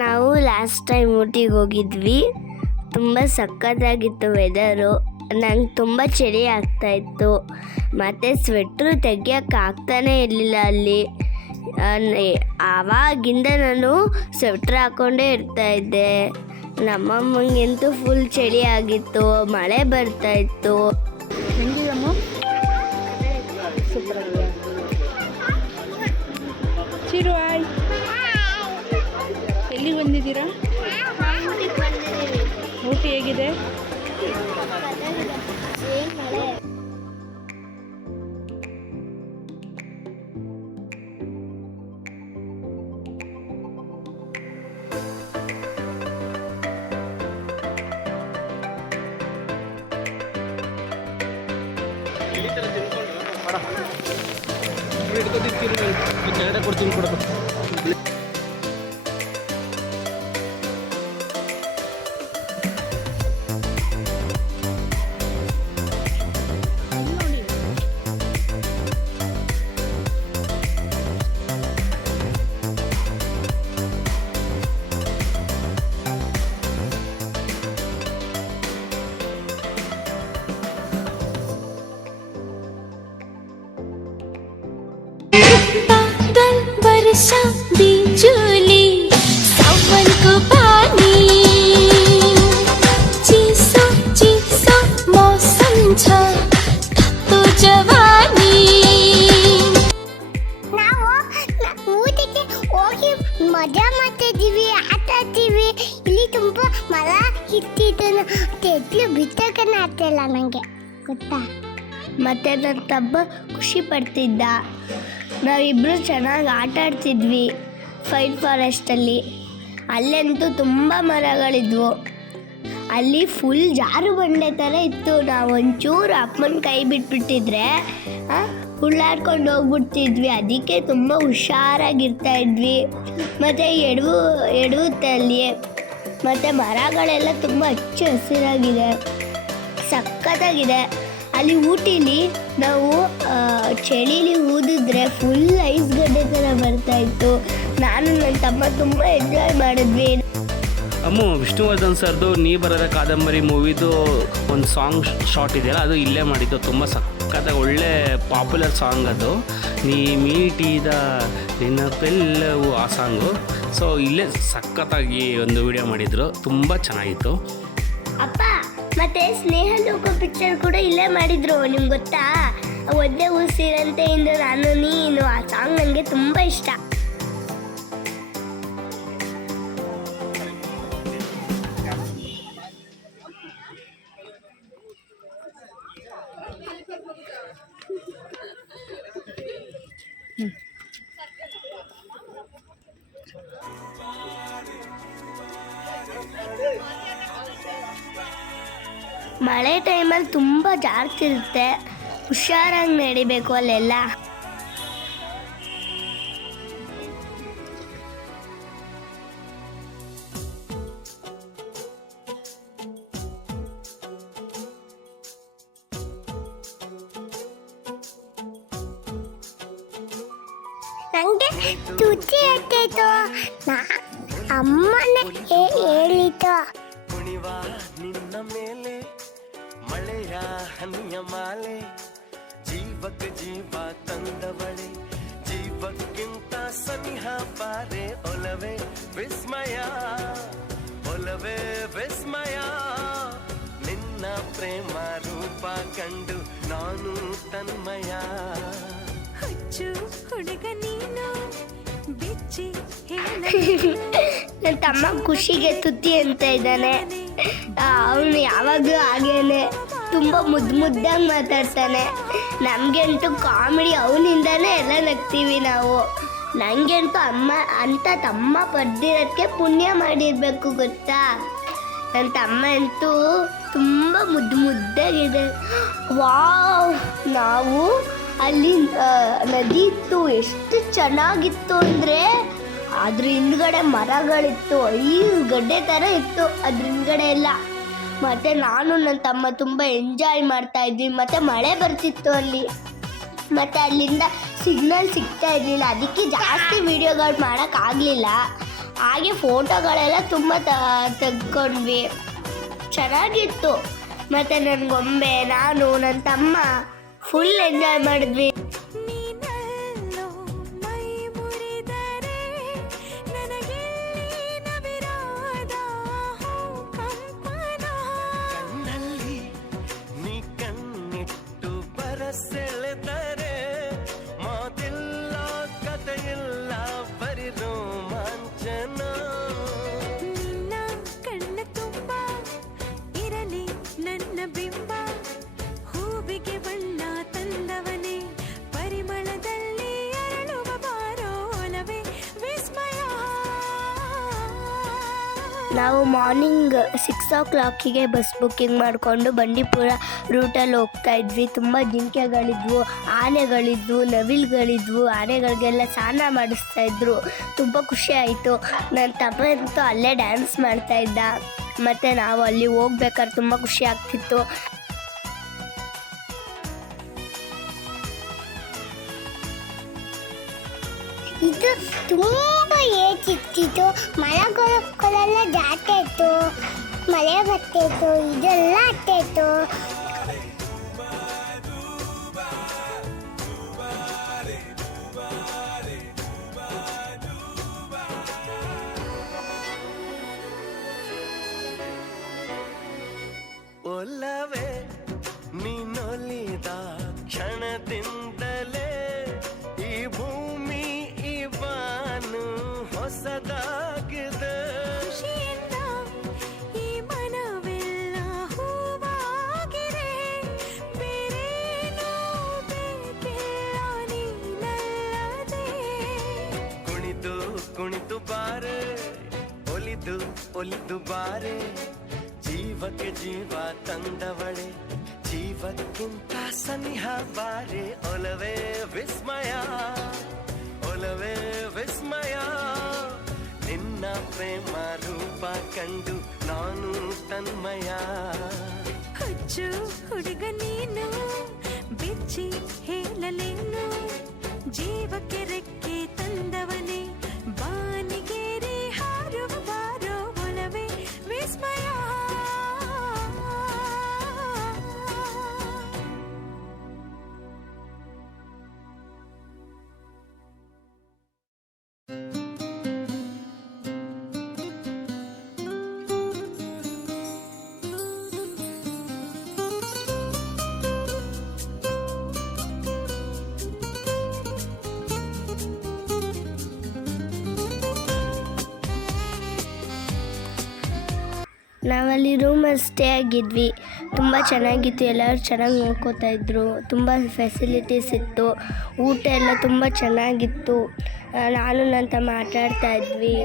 ನಾವು last time ಊಟಿಗೆ ಹೋಗಿದ್ವಿ. ತುಂಬ ಸಖತ್ತಾಗಿತ್ತು ವೆದರು. ನಂಗೆ ತುಂಬ ಚಳಿ ಆಗ್ತಾಯಿತ್ತು ಮತ್ತು ಸ್ವೆಟ್ರು ತೆಗಿಯೋಕ್ಕೆ ಆಗ್ತಾನೇ ಇರಲಿಲ್ಲ ಅಲ್ಲಿ. ಆವಾಗಿಂದ ನಾನು ಸ್ವೆಟ್ರ್ ಹಾಕ್ಕೊಂಡೇ ಇರ್ತಾಯಿದ್ದೆ. ನಮ್ಮಮ್ಮಂಗಂತೂ ಫುಲ್ ಚಳಿ ಆಗಿತ್ತು, ಮಳೆ ಬರ್ತಾಯಿತ್ತು. ಹೆಂಗಿದಮ್ಮ? ಸೂಪರ್ ಆಗಿದೆ. ಚಿರು ಆಯ್, ಎಲ್ಲಿಗೆ ಬಂದಿದ್ದೀರಾ? ಊಟಿ ಹೇಗಿದೆ? ಕೊಡ್ತೀನಿ ಕೊಡಬೇಕು. वर्षा बिजुली सावन को पानी चिसो चिसो मौसम छ तो जवानी ನಾವು ಊಟಿಗೆ ಹೋಗಿ ಮಜಾ ಮಾಡ್ತಿದ್ದೀವಿ, ಆಟ ಆಡ್ತೀವಿ. ಇಲ್ಲಿ ತುಂಬ ಮರ ಇರ್ತಿದ್ದು ತೆಗ್ಲು ಬಿತ್ತಕ್ಕನ ಆಗ್ತಿಲ್ಲ ನನಗೆ, ಗೊತ್ತಾ? ಮತ್ತು ನನ್ನ ತಮ್ಮ ಖುಷಿ ಪಡ್ತಿದ್ದ. ನಾವಿಬ್ಬರು ಚೆನ್ನಾಗಿ ಆಟ ಆಡ್ತಿದ್ವಿ ಫೈನ್ ಫಾರೆಸ್ಟಲ್ಲಿ. ಅಲ್ಲಂತೂ ತುಂಬ ಮರಗಳಿದ್ವು. ಅಲ್ಲಿ ಫುಲ್ ಜಾರು ಬಂಡೆ ಥರ ಇತ್ತು. ನಾವು ಒಂಚೂರು ಅಪ್ಪನ ಕೈ ಬಿಟ್ಬಿಟ್ಟಿದ್ರೆ ಉಳ್ಳಾಡ್ಕೊಂಡು ಹೋಗ್ಬಿಡ್ತಿದ್ವಿ. ಅದಕ್ಕೆ ತುಂಬ ಹುಷಾರಾಗಿರ್ತಾ ಇದ್ವಿ. ಮತ್ತು ಎಡವುತ್ತಲ್ಲಿ ಮತ್ತು ಮರಗಳೆಲ್ಲ ತುಂಬ ಹಚ್ಚ ಹಸಿರಾಗಿದೆ, ಸಖತ್ತಾಗಿದೆ. ಅಲ್ಲಿ ಊಟಿಲಿ ನಾವು ಚಳಿಲಿ ಊದಿದ್ರೆ ಫುಲ್ ಐಸ್ ಗಡ್ಡೆ ಥರ ಬರ್ತಾಯಿತ್ತು. ನಾನು ನನ್ನ ತಮ್ಮ ತುಂಬ ಎಂಜಾಯ್ ಮಾಡಿದ್ವಿ. ಅಮ್ಮು, ವಿಷ್ಣುವರ್ಧನ್ ಸರ್ದು ನೀ ಬರದ ಕಾದಂಬರಿ ಮೂವಿದು ಒಂದು ಸಾಂಗ್ ಶಾರ್ಟ್ ಇದೆಯಲ್ಲ, ಅದು ಇಲ್ಲೇ ಮಾಡಿದ್ದು. ತುಂಬ ಸಖತ್ತಾಗಿ ಒಳ್ಳೆ ಪಾಪ್ಯುಲರ್ ಸಾಂಗ್ ಅದು. ನೀ ಮೀಟಿದ ನೆನಪೆಲ್ಲವು ಆ ಸಾಂಗು. ಸೊ ಇಲ್ಲೇ ಸಖತ್ತಾಗಿ ಒಂದು ವಿಡಿಯೋ ಮಾಡಿದರು, ತುಂಬ ಚೆನ್ನಾಗಿತ್ತು. ಅಪ್ಪ, ಮತ್ತೆ ಸ್ನೇಹ ಲೋಕ ಪಿಕ್ಚರ್ ಕೂಡ ಇಲ್ಲೇ ಮಾಡಿದ್ರು, ನಿಮ್ಗೆ ಗೊತ್ತಾ? ಒದ್ದೆ ಉಸಿರಂತೆ ಇಂದು ನಾನು ನೀನು, ಆ ಸಾಂಗ್ ನನಗೆ ತುಂಬ ಇಷ್ಟ. ಮಳೆ ಟೈಮಲ್ಲಿ ತುಂಬ ಜಾಸ್ತಿ ಇರುತ್ತೆ, ಹುಷಾರಾಗಿ ನಡಿಬೇಕು ಅಲ್ಲೆಲ್ಲ. ನನಗೆ ತುಟಿ ಆಗ್ತಾಯಿತ್ತು, ಅಮ್ಮನೇ ಹೇಳಿತು. ನಿನ್ನ ಮೇಲೆ ಮಳೆಯ ಹನಿಯ ಮಾಲೆ, ಜೀವಕ್ಕೆ ಜೀವ ತಂದವಳೆ, ಜೀವಕ್ಕಿಂತ ಸನಿಹ ಬಾರೆ ಒಲವೇ ವಿಸ್ಮಯ, ಒಲವೇ ವಿಸ್ಮಯ. ನಿನ್ನ ಪ್ರೇಮ ರೂಪ ಕಂಡು ನಾನು ತನ್ಮಯ. ಹುಚ್ಚು ಹುಡುಗ ನೀನು ಬಿಚ್ಚಿ ನನ್ನ ತಮ್ಮ ಖುಷಿಗೆ ತುತ್ತಿ ಅಂತ ಇದ್ದಾನೆ. ಅವನು ಯಾವಾಗಲೂ ಹಾಗೇನೆ ತುಂಬ ಮುದ್ದಾಗಿ ಮಾತಾಡ್ತಾನೆ. ನಮಗಂತೂ ಕಾಮಿಡಿ ಅವನಿಂದನೇ ಎಲ್ಲ ನಗ್ತೀವಿ ನಾವು. ನನಗಂತೂ ಅಮ್ಮ ಅಂತ ತಮ್ಮ ಪಡೆದಿರೋದಕ್ಕೆ ಪುಣ್ಯ ಮಾಡಿರಬೇಕು, ಗೊತ್ತಾ? ನನ್ನ ತಮ್ಮ ಅಂತೂ ತುಂಬ ಮುದ್ದಾಗಿದೆ. ವಾವ್, ನಾವು ಅಲ್ಲಿ ನದಿ ಇತ್ತು, ಎಷ್ಟು ಚೆನ್ನಾಗಿತ್ತು ಅಂದರೆ ಅದ್ರ ಹಿಂದ್ಗಡೆ ಮರಗಳಿತ್ತು, ಐಸ್ ಗಡ್ಡೆ ಥರ ಇತ್ತು ಅದ್ರ ಹಿಂದ್ಗಡೆ ಎಲ್ಲ. ಮತ್ತು ನಾನು ನನ್ನ ತಮ್ಮ ತುಂಬ ಎಂಜಾಯ್ ಮಾಡ್ತಾಯಿದ್ವಿ. ಮತ್ತು ಮಳೆ ಬರ್ತಿತ್ತು ಅಲ್ಲಿ, ಮತ್ತು ಅಲ್ಲಿಂದ ಸಿಗ್ನಲ್ ಸಿಗ್ತಾ ಇರಲಿಲ್ಲ, ಅದಕ್ಕೆ ಜಾಸ್ತಿ ವೀಡಿಯೋಗಳು ಮಾಡೋಕ್ಕಾಗಲಿಲ್ಲ. ಹಾಗೆ ಫೋಟೋಗಳೆಲ್ಲ ತುಂಬ ತೆಗ್ಕೊಂಡ್ವಿ, ಚೆನ್ನಾಗಿತ್ತು. ಮತ್ತು ನನ್ನ ಗೊಂಬೆ, ನಾನು, ನನ್ನ ತಮ್ಮ ಫುಲ್ ಎಂಜಾಯ್ ಮಾಡಿದ್ವಿ. ನೀನಲ್ಲೋ ಮೈ ಮುರಿದರೆ ನನಗೆಲ್ಲಿ ನವಿರಾದ ಕಂಪನ. ಕಣ್ಣಲ್ಲಿ ನೀ ಕಣ್ಣಿಟ್ಟು ಬರಸೆಳೆದರೆ ಮಾತಿಲ್ಲ ಕಥೆಯಿಲ್ಲ ಬರಿ ರೋಮಾಂಚನ. ನಿನ್ನ ಕಣ್ಣ ತುಂಬ ಇರಲಿ ನನ್ನ ಬಿಂಬ, ಹೂವಿಗೆ ಬಣ್ಣ ತಂದವನೇ ಪರಿಮಳದಲ್ಲಿ ಅರಳುವ ಬಾರೋಲವೇ ವಿಸ್ಮಯ. ನಾವು ಮಾರ್ನಿಂಗ್ 6 ಬಸ್ ಬುಕ್ಕಿಂಗ್ ಮಾಡಿಕೊಂಡು ಬಂಡೀಪುರ ರೂಟಲ್ಲಿ ಹೋಗ್ತಾ ಇದ್ವಿ. ತುಂಬ ಜಿಂಕೆಗಳಿದ್ವು, ಆನೆಗಳಿದ್ವು, ನವಿಲುಗಳಿದ್ವು. ಆನೆಗಳಿಗೆಲ್ಲ ಸ್ನಾನ ಮಾಡಿಸ್ತಾ ಇದ್ರು. ತುಂಬ ಖುಷಿ ಆಯಿತು. ನನ್ನ ತಮ್ಮ ಅಂತೂ ಅಲ್ಲೇ ಡ್ಯಾನ್ಸ್ ಮಾಡ್ತಾ ಇದ್ದ. ಮತ್ತು ನಾವು ಅಲ್ಲಿ ಹೋಗ್ಬೇಕಾದ್ರೆ ತುಂಬ ಖುಷಿ ಆಗ್ತಿತ್ತು. ಇದು ತುಂಬ ಏಚಿತ್ತಿತ್ತು. ಮಳೆಗಳೆಲ್ಲ ಜಾಸ್ತಿ ಇತ್ತು, ಮಳೆ ಬರ್ತಿತ್ತು, ಇದೆಲ್ಲ ಆಗ್ತಾಯಿತ್ತು. ಒಲವೇ ನೀನೊಲಿದ ಕ್ಷಣದಿಂದಲೇ ಈ ಭೂಮಿ ಈ ಬಾನು ಹೊಸದಾಗಿದೆ. ಖುಷಿಯಿಂದ ಈ ಮನವೆಲ್ಲ ಹೂವಾಗಿದೆ, ಬೇರೇನೂ ಬೇಕಿಲ್ಲ ನೀನಲ್ಲದೆ. ಕುಣಿದು ಕುಣಿದು ಬಾರೆ, ಒಲಿದು ಒಲಿದು ಬಾರೆ, ಜೀವಕ್ಕೆ ಜೀವ ತಂದವಳೆ, ಜೀವಕ್ಕಿಂತ ಸನಿಹ ಬಾರೆ. ಒಲವೇ ವಿಸ್ಮಯ, ಒಲವೇ ವಿಸ್ಮಯ, ನಿನ್ನ ಪ್ರೇಮ ರೂಪ ಕಂಡು ನಾನು ತನ್ಮಯ. ಹುಚ್ಚು ಹುಡುಗ ನೀನು ಬಿಚ್ಚಿ ಹೇಳಲೇನು, ಜೀವಕ್ಕೆ ರೆಕ್ಕೆ ತಂದವನೇ ಬಾನಿಗೇರಿ ಹಾರುವ ಬಾರೋ ಒಲವೇ ವಿಸ್ಮಯ. ನಾವಲ್ಲಿ ರೂಮಲ್ಲಿ ಸ್ಟೇ ಆಗಿದ್ವಿ. ತುಂಬ ಚೆನ್ನಾಗಿತ್ತು, ಎಲ್ಲರೂ ಚೆನ್ನಾಗಿ ನೋಡ್ಕೋತಾ ಇದ್ರು. ತುಂಬ ಫೆಸಿಲಿಟೀಸ್ ಇತ್ತು, ಊಟ ಎಲ್ಲ ತುಂಬ ಚೆನ್ನಾಗಿತ್ತು. ನಾನು ನನ್ನ ತಮ್ಮ ಆಟ ಆಡ್ತಾ ಇದ್ವಿ.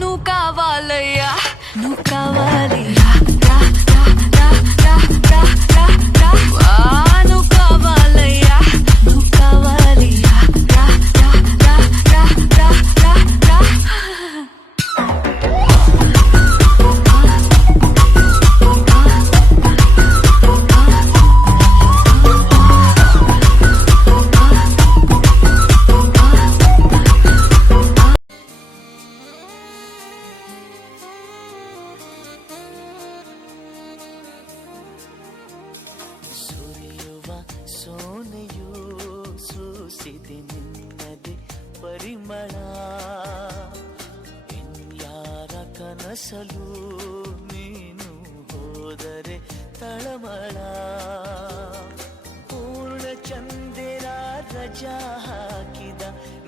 నువ్వు కావాలయ్యా, నువ్వు కావాలి. నువ్వు కావాలయ్యా, నువ్వు కావాలి. ಹಚ್ಚಿದೆ ನಿನ್ನದೆ ಪರಿಮಳ ಇನ್ಯಾರ ಕನಸಲು ನೀನು ಹೋದರೆ ತಳಮಳ ಪೂರ್ಣ ಚಂದಿರ ರಜಾ ಹಾಕಿದ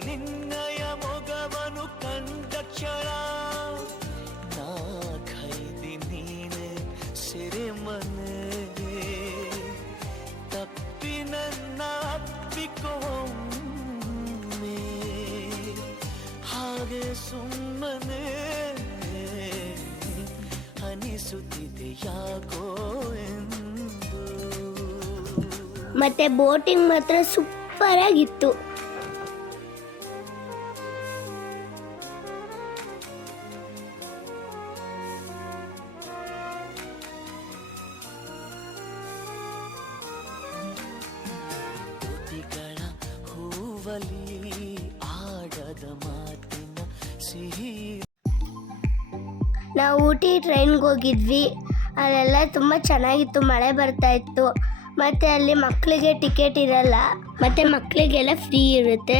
ನಿನ್ನಯ ಮೊಗವನು ಕಂಡ ಕ್ಷಣ ನಾ ಖೈದಿ ನೀನೆ ಸೆರೆಮನೆ ತಪ್ಪಿ ನನ್ನ ಅಪ್ಪಿಕೊಮ್ಮೆ ಹಾಗೆ ಸುಮ್ಮನೆ ಅನಿಸುತ್ತಿದೆ ಯಾಕೋ ಎಂದು ಮತ್ತು ಬೋಟಿಂಗ್ ಮಾತ್ರ ಸೂಪರಾಗಿತ್ತು. ತುಟಿಗಳ ಹೂವಲಿ ಆಡದ ಮಾತಿನ ಸಿಹಿ. ನಾವು ಊಟಿ ಟ್ರೈನ್ಗೆ ಹೋಗಿದ್ವಿ. ಅಲ್ಲೆಲ್ಲ ತುಂಬ ಚೆನ್ನಾಗಿತ್ತು, ಮಳೆ ಬರ್ತಾ ಇತ್ತು. ಮತ್ತು ಅಲ್ಲಿ ಮಕ್ಕಳಿಗೆ ಟಿಕೆಟ್ ಇರಲ್ಲ, ಮತ್ತು ಮಕ್ಕಳಿಗೆಲ್ಲ ಫ್ರೀ ಇರುತ್ತೆ.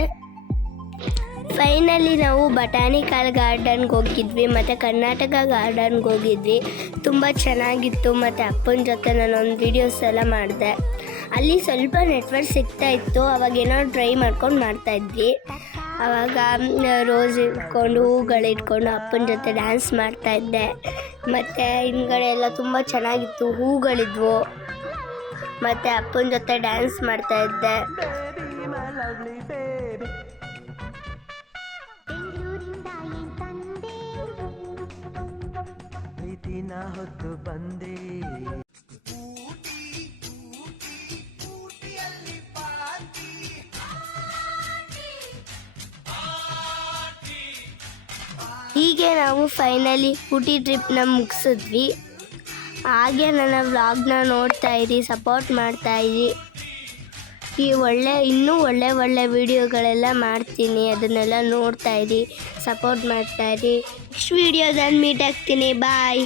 ಫೈನಲಿ ನಾವು ಬಟಾನಿಕಲ್ ಗಾರ್ಡನ್ಗೆ ಹೋಗಿದ್ವಿ ಮತ್ತು ಕರ್ನಾಟಕ ಗಾರ್ಡನ್ಗೆ ಹೋಗಿದ್ವಿ. ತುಂಬ ಚೆನ್ನಾಗಿತ್ತು. ಮತ್ತು ಅಪ್ಪನ ಜೊತೆ ನಾನೊಂದು ವೀಡಿಯೋಸ್ ಎಲ್ಲ ಮಾಡಿದೆ. ಅಲ್ಲಿ ಸ್ವಲ್ಪ ನೆಟ್ವರ್ಕ್ ಸಿಗ್ತಾ ಇತ್ತು. ಅವಾಗೇನೋ ಡ್ರೈ ಮಾಡ್ಕೊಂಡು ಮಾಡ್ತಾಯಿದ್ವಿ. ಆವಾಗ ರೋಸ್ ಇಟ್ಕೊಂಡು ಹೂಗಳಿಟ್ಕೊಂಡು ಅಪ್ಪನ ಜೊತೆ ಡ್ಯಾನ್ಸ್ ಮಾಡ್ತಾಯಿದ್ದೆ. ಮತ್ತು ಹಿಂದ್ಗಡೆ ಎಲ್ಲ ತುಂಬ ಚೆನ್ನಾಗಿತ್ತು, ಹೂಗಳಿದ್ವು. ಮತ್ತು ಅಪ್ಪನ ಜೊತೆ ಡ್ಯಾನ್ಸ್ ಮಾಡ್ತಾಯಿದ್ದೆ. ಹೊತ್ತು ಬಂದೆ ಹೀಗೆ ನಾವು ಫೈನಲಿ ಊಟಿ ಟ್ರಿಪ್ನ ಮುಗಿಸಿದ್ವಿ. ಹಾಗೆ ನನ್ನ ವ್ಲಾಗ್ನ ನೋಡ್ತಾ ಇರಿ, ಸಪೋರ್ಟ್ ಮಾಡ್ತಾ ಇರಿ. ಇನ್ನೂ ಒಳ್ಳೆ ವೀಡಿಯೋಗಳೆಲ್ಲ ಮಾಡ್ತೀನಿ, ಅದನ್ನೆಲ್ಲ ನೋಡ್ತಾ ಇರಿ, ಸಪೋರ್ಟ್ ಮಾಡ್ತಾ ಇರಿ. ನೆಕ್ಸ್ಟ್ ವೀಡಿಯೋದಲ್ಲಿ ಮೀಟ್ ಆಗ್ತೀನಿ. ಬಾಯ್.